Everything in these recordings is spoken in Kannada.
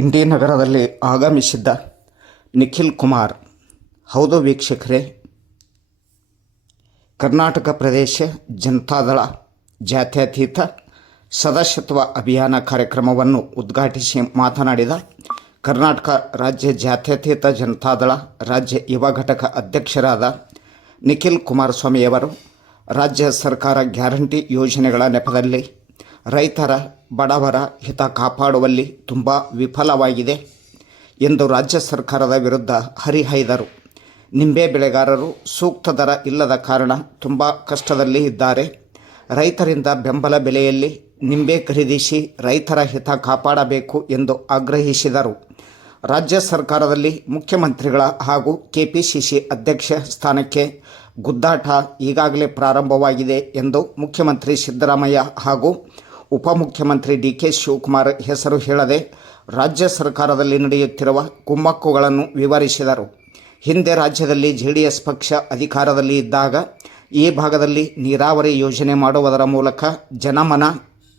ಇಂಡಿ ನಗರದಲ್ಲಿ ಆಗಮಿಸಿದ್ದ ನಿಖಿಲ್ ಕುಮಾರ್. ಹೌದು ವೀಕ್ಷಕರೇ, ಕರ್ನಾಟಕ ಪ್ರದೇಶ ಜನತಾದಳ ಜಾತ್ಯತೀತ ಸದಸ್ಯತ್ವ ಅಭಿಯಾನ ಕಾರ್ಯಕ್ರಮವನ್ನು ಉದ್ಘಾಟಿಸಿ ಮಾತನಾಡಿದ ಕರ್ನಾಟಕ ರಾಜ್ಯ ಜಾತ್ಯತೀತ ಜನತಾದಳ ರಾಜ್ಯ ಯುವ ಘಟಕ ಅಧ್ಯಕ್ಷರಾದ ನಿಖಿಲ್ ಕುಮಾರಸ್ವಾಮಿಯವರು ರಾಜ್ಯ ಸರ್ಕಾರ ಗ್ಯಾರಂಟಿ ಯೋಜನೆಗಳ ನೆಪದಲ್ಲಿ ರೈತರ ಬಡವರ ಹಿತ ಕಾಪಾಡುವಲ್ಲಿ ತುಂಬ ವಿಫಲವಾಗಿದೆ ಎಂದು ರಾಜ್ಯ ಸರ್ಕಾರದ ವಿರುದ್ಧ ಹರಿಹಾಯ್ದರು. ನಿಂಬೆ ಬೆಳೆಗಾರರು ಸೂಕ್ತ ದರ ಇಲ್ಲದ ಕಾರಣ ತುಂಬ ಕಷ್ಟದಲ್ಲಿ ಇದ್ದಾರೆ. ರೈತರಿಂದ ಬೆಂಬಲ ಬೆಲೆಯಲ್ಲಿ ನಿಂಬೆ ಖರೀದಿಸಿ ರೈತರ ಹಿತ ಕಾಪಾಡಬೇಕು ಎಂದು ಆಗ್ರಹಿಸಿದರು. ರಾಜ್ಯ ಸರ್ಕಾರದಲ್ಲಿ ಮುಖ್ಯಮಂತ್ರಿಗಳ ಹಾಗೂ ಕೆಪಿಸಿಸಿ ಅಧ್ಯಕ್ಷ ಸ್ಥಾನಕ್ಕೆ ಗುದ್ದಾಟ ಈಗಾಗಲೇ ಪ್ರಾರಂಭವಾಗಿದೆ ಎಂದು ಮುಖ್ಯಮಂತ್ರಿ ಸಿದ್ದರಾಮಯ್ಯ ಹಾಗೂ ಉಪಮುಖ್ಯಮಂತ್ರಿ ಡಿ ಕೆ ಶಿವಕುಮಾರ್ ಹೆಸರು ಹೇಳದೆ ರಾಜ್ಯ ಸರ್ಕಾರದಲ್ಲಿ ನಡೆಯುತ್ತಿರುವ ಕುಮ್ಮಕ್ಕುಗಳನ್ನು ವಿವರಿಸಿದರು. ಹಿಂದೆ ರಾಜ್ಯದಲ್ಲಿ ಜೆ ಡಿ ಎಸ್ ಪಕ್ಷ ಅಧಿಕಾರದಲ್ಲಿ ಇದ್ದಾಗ ಈ ಭಾಗದಲ್ಲಿ ನೀರಾವರಿ ಯೋಜನೆ ಮಾಡುವುದರ ಮೂಲಕ ಜನಮನ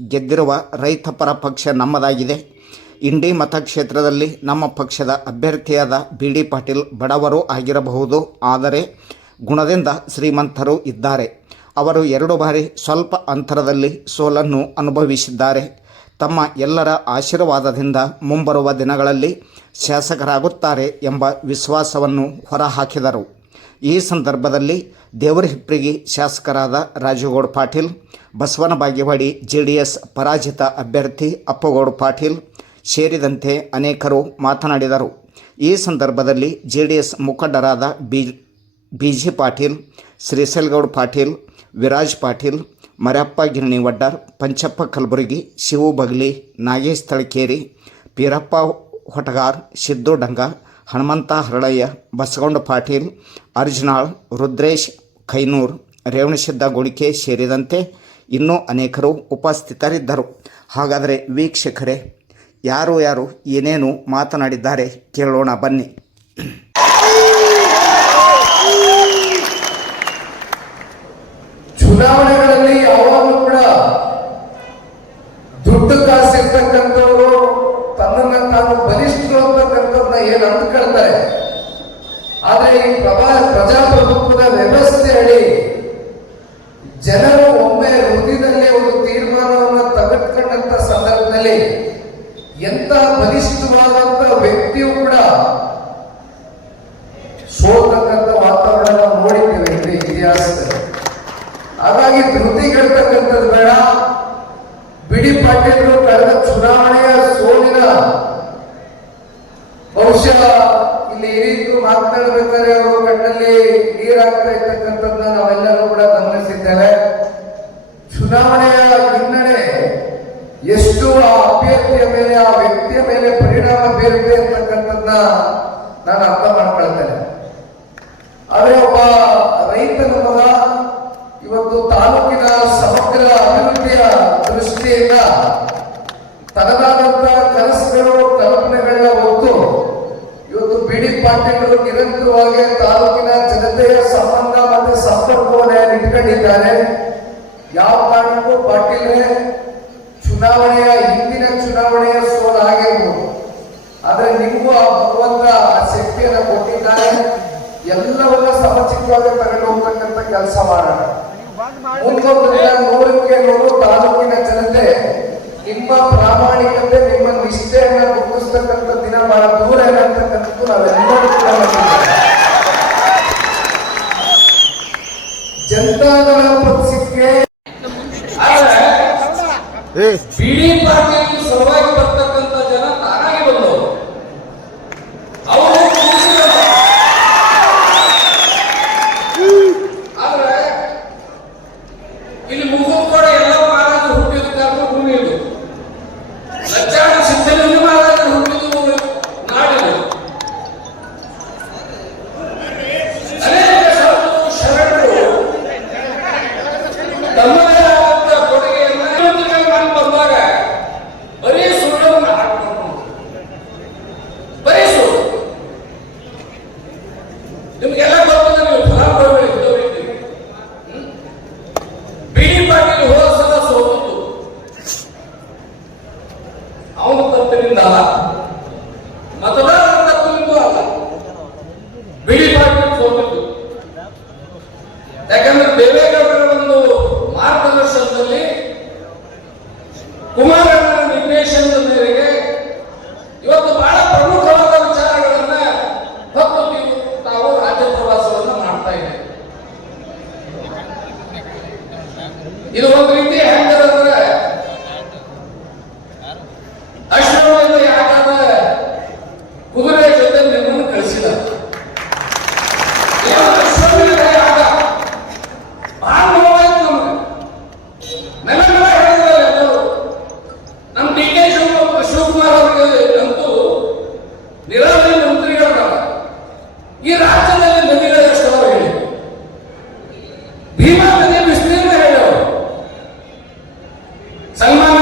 ಗೆದ್ದಿರುವ ರೈತಪರ ಪಕ್ಷ ನಮ್ಮದಾಗಿದೆ. ಇಂಡಿ ಮತಕ್ಷೇತ್ರದಲ್ಲಿ ನಮ್ಮ ಪಕ್ಷದ ಅಭ್ಯರ್ಥಿಯಾದ ಬಿ ಡಿ ಪಾಟೀಲ್ ಬಡವರು ಆಗಿರಬಹುದು. ಆದರೆ ಗುಣದಿಂದ ಶ್ರೀಮಂತರು ಇದ್ದಾರೆ. ಅವರು ಎರಡು ಬಾರಿ ಸ್ವಲ್ಪ ಅಂತರದಲ್ಲಿ ಸೋಲನ್ನು ಅನುಭವಿಸಿದ್ದಾರೆ. ತಮ್ಮ ಎಲ್ಲರ ಆಶೀರ್ವಾದದಿಂದ ಮುಂಬರುವ ದಿನಗಳಲ್ಲಿ ಶಾಸಕರಾಗುತ್ತಾರೆ ಎಂಬ ವಿಶ್ವಾಸವನ್ನು ಹೊರಹಾಕಿದರು. ಈ ಸಂದರ್ಭದಲ್ಲಿ ದೇವರಹಿಪ್ರಿಗಿ ಶಾಸಕರಾದ Rajugowda Patil, Basavana Bagewadi J D S ಪರಾಜಿತ ಅಭ್ಯರ್ಥಿ ಅಪ್ಪಗೌಡ ಪಾಟೀಲ್ ಸೇರಿದಂತೆ ಅನೇಕರು ಮಾತನಾಡಿದರು. ಈ ಸಂದರ್ಭದಲ್ಲಿ ಜೆ ಡಿ ಎಸ್ ಮುಖಂಡರಾದ B B G Patil, Shrishailagouda Patil Viraj Patil Maryappa Girani Waddar Panchappa Kalaburagi, Shivu Bagli, Nagesh Talakeri, Peerappa Hotagar, Siddu Danga, Hanumanta Haralayya Basagonda Patil, Arjunal, Rudresh Khainur Revanasiddha Gulike ಸೇರಿದಂತೆ ಇನ್ನೂ ಅನೇಕರು ಉಪಸ್ಥಿತರಿದ್ದರು. ಹಾಗಾದರೆ ವೀಕ್ಷಕರೇ, ಯಾರು ಯಾರು ಏನೇನು ಮಾತನಾಡಿದ್ದಾರೆ ಕೇಳೋಣ ಬನ್ನಿ. ಚುನಾವಣೆಗಳಲ್ಲಿ ಯಾವಾಗಲೂ ಕೂಡ ದುಡ್ಡು ಕಾಸಿರ್ತಕ್ಕಂಥವ್ರು, ತನ್ನನ್ನ ತಾನು ಬಲಿಷ್ಠರು ಅಂತಕ್ಕಂಥದ್ನ ಏನ್ ಅಂದ್ಕೊಳ್ತಾರೆ? ಆದ್ರೆ ಈ ಪ್ರಭಾ, ಪ್ರಜಾಪ್ರಭುತ್ವದ ವ್ಯವಸ್ಥೆ ಅಡಿ ಜನರು ಒಮ್ಮೆ ಹೃದಯದಲ್ಲಿ ಒಂದು ತೀರ್ಮಾನವನ್ನು ತೆಗೆದುಕೊಂಡಂತ ಸಂದರ್ಭದಲ್ಲಿ ಎಂತ ಬಲಿಷ್ಠವಾದಂತ ವ್ಯಕ್ತಿಯು ಕೂಡ ಸೋತಕ್ಕಂಥ ವಾತಾವರಣ ನೋಡಿದ್ದೇವೆ ಇತಿಹಾಸದಲ್ಲಿ. ಹಾಗಾಗಿ ಧೃತಿಗೆಡ್ತಕ್ಕಂಥದ್ದು ಬೇಡ. ಬಿಡಿ ಪಾಟೀಲರು ಕಳೆದ ಚುನಾವಣೆಯ ಸೋಲಿನ ಬಹುಶಃ ಇಲ್ಲಿ ಈ ರೀತಿ ಮಾತನಾಡಬೇಕಾದ್ರೆ ಅವರು ಕಣ್ಣಲ್ಲಿ ನೀರಾಗ್ತಾ ಇರ್ತಕ್ಕಂಥದ್ದನ್ನ ನಾವೆಲ್ಲರೂ ಕೂಡ ಗಮನಿಸಿದ್ದೇವೆ. ಚುನಾವಣೆಯ ಹಿನ್ನಡೆ ಎಷ್ಟು ಆ ಅಭ್ಯರ್ಥಿಯ ಮೇಲೆ, ಆ ವ್ಯಕ್ತಿಯ ಮೇಲೆ ಪರಿಣಾಮ ಬೀರುತ್ತೆ ಅಂತಕ್ಕಂಥದ್ದನ್ನ ನಾನು ಅರ್ಥ ಮಾಡ್ಕೊಳ್ತೇನೆ ಆದ್ರೆ ಒಬ್ಬ ರೈತನ ಮಗ ಇವತ್ತು ತಾಲೂಕಿನ ಸಮಗ್ರ ಅಭಿವೃದ್ಧಿಯ ದೃಷ್ಟಿಯಿಂದ ತನ್ನದಾದಂತಹ ಕನಸುಗಳು ಕಲ್ಪನೆಗಳನ್ನ ಹೊತ್ತು ಇವತ್ತು ಬಿಡಿ ಪಾರ್ಟಿಗಳು ನಿರಂತರವಾಗಿ ತಾಲೂಕಿನ ಜನತೆಯ ಸಂಬಂಧ ಮತ್ತು ಸಂಪರ್ಕವನ್ನು ಇಟ್ಕೊಂಡಿದ್ದಾರೆ. ಯಾವ ಕಾರಣಕ್ಕೂ ಪಾಟೀಲ್ ಚುನಾವಣೆಯ ಹಿಂದಿನ ಚುನಾವಣೆಯ ಸೋಲು ಆಗಿರ್ಬೋದು. ಆದ್ರೆ ನಿಮಗೂ ಆ ಭಗವಂತ ಆ ಶಕ್ತಿಯನ್ನ ಕೊಟ್ಟಿದ್ದಾರೆ. ಎಲ್ಲವನ್ನ ಸಮಚಿತವಾಗಿ ತಗೊಂಡು ಹೋಗ್ತಕ್ಕಂಥ ಕೆಲಸ ಮಾಡೋಣ. ದಿನ ನೂರಕ್ಕೆ ನೂರು ತಾಲೂಕಿನ ಜನತೆ ನಿಮ್ಮ ಪ್ರಾಮಾಣಿಕತೆ ನಿಮ್ಮ ನಿಷ್ಠೆಯನ್ನ ಗುರುತಿಸ್ತಕ್ಕಂಥ ದಿನ ಬಹಳ ದೂರ ಇದೆ ಅಂತಕ್ಕಂಥದ್ದು ನಾವೆಲ್ಲರೂ ಕೂಡ ಜನತಾ ಜನತಾದಳ ಪಕ್ಷಕ್ಕೆ ಆದ್ರೆ ಬಿಡಿ ಪಾರ್ಟಿಗೆ ಸಲುವಾಗಿ ಬರ್ತಕ್ಕಂಥ ಇಲ್ಲಿ ってるんだ 장만